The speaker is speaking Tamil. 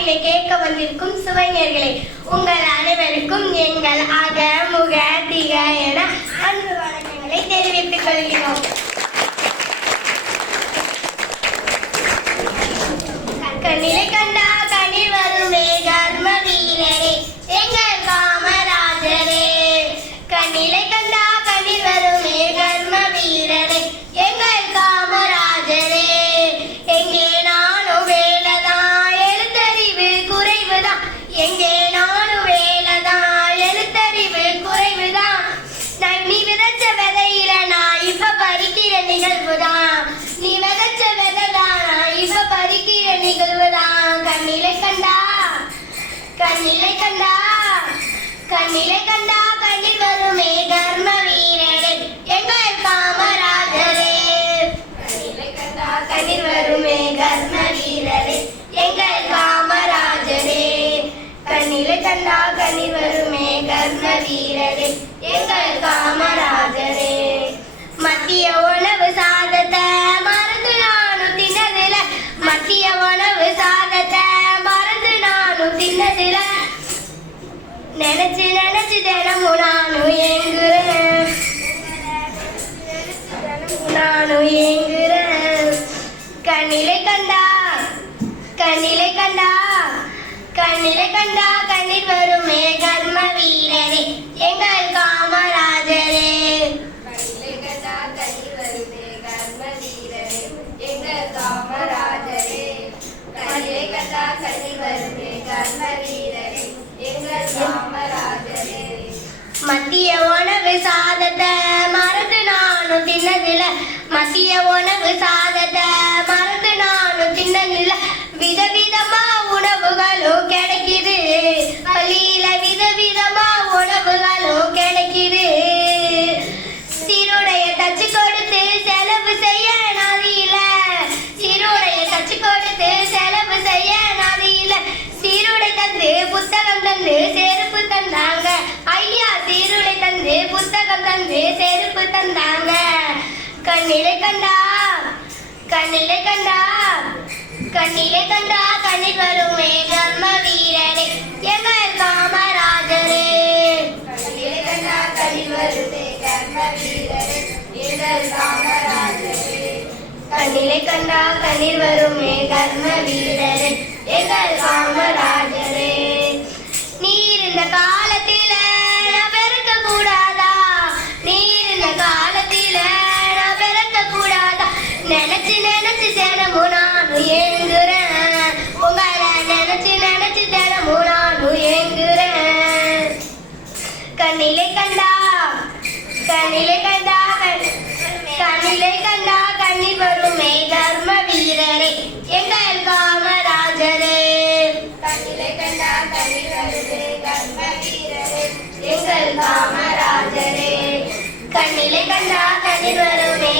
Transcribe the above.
பாட்டினை கேட்க வந்திருக்கும் சுவைஞர்களே, உங்கள் அனைவருக்கும் எங்கள் அகமுக திக என அன்பு வணக்கங்களை தெரிவித்துக் கொள்கிறோம். கண்ணிலை கண்டா கண்ணீர் வருமே கர்ம வீரரே எங்கள் காமராஜரே. கண்ணிலை கண்டா கண்ணீர் வருமே கர்ம வீரரே எங்கள் காமராஜரே. எங்கே நானும் வேலைதான் எழுத்தறிவு குறைவுதான், எங்கே நானும் வேலைதான் எழுத்தறிவு குறைவுதான். நீ விதைச்ச விதையில நான் இப்ப பறிக்கிற நிகழ்வுதான், நீ விதைச்ச விதைதான் நான் இப்ப பறிக்கிற நிகழ்வுதான். கண்ணிலை கண்டா கண்ணிலை கண்டா கண்ணிலை கண்டா கண்ணீர் வருமே கர்ம வீரரே எங்கள் காமராஜரே. கண்ணிலை கண்டா கண்ணீர் வருமே கர்ம வீரரே எங்கள் காமராஜரே. கண்ணிலை கண்டா கண்ணீர் வருமே கர்ம வீரரே எங்கள் காமராஜரே. மத்திய உணவு சாதத்தை மறந்து நானும் தின்னதில, மத்திய உணவு சாதத்தை மறந்து நானும் தின்னதில, நினைச்சு நினைச்சு தினமும் நானும் ஏங்குறேன், நானும் ஏங்குறேன். கண்ணிலை கண்டா கண்ணிலை கண்டா கண்ணிலை கண்டா கண்ணீர் வருமே கர்ம வீரரே எங்கள் காமராஜரே. கண்ணிலை கண்டா கண்ணீர் வருமே கர்ம வீரரே எங்கள் காமராஜரே. கண்ணிலை கண்டா கண்ணீர் வருமே கர்ம வீரரே எங்கள் காமராஜரே. மத்திய உணவு சாதத்தை மறந்து நானும் தின்னதில, மத்திய உணவு சாதத்தை மறந்து நானும் தின்னதில, விதவிதமா உணவுகளும் கிடைக்குது பள்ளியில, விதவிதமா உணவுகளும் கிடைக்குது. சீருடைய தச்சு கொடுத்து செலவு செய்ய நதியில, சீருடைய தச்சு கொடுத்து செலவு செய்ய நதியில, சீருடை தந்து புத்தகம் தந்து செருப்பு தந்தாங்க ஐயா, சீருடை தந்து புத்தகம் தந்து செருப்பு தந்தாங்க. கண்ணிலை கண்டா கண்ணிலை கண்டா கண்ணிலை கண்டா கண்ணீர் வருமே கர்ம வீரரே எங்கள் காமராஜரே. கண்ணிலை கண்டா கண்ணீர் வருமே கர்ம வீரரே எங்கள் காமராஜரே. கண்ணிலை கண்டா கண்ணீர் வருமே கர்ம வீரரே எங்கள் காமராஜரே. நீர் இந்த காலத்தில நான் பிறக்க கூடாதா, நீர் இந்த காலத்தில நான் பிறக்க கூடாதா, நினைச்சு நினைச்சு தினமும் நானும் ஏங்குறேன், உங்களை நினைச்சு நினைச்சு தினமும் நானும் ஏங்குறேன். கண்ணிலை கண்டா கண்ணிலை கண்டா கண்ணிலை கண்டா கண்ணீர் வருமே கர்ம வீரரே எங்கள் காமராஜரே. கண்ணிலை கண்டா கண்ணீர் வருமே கர்ம வீரரே எங்கள் காமராஜரே. கண்ணிலை கண்டா கண்ணீர் வருமே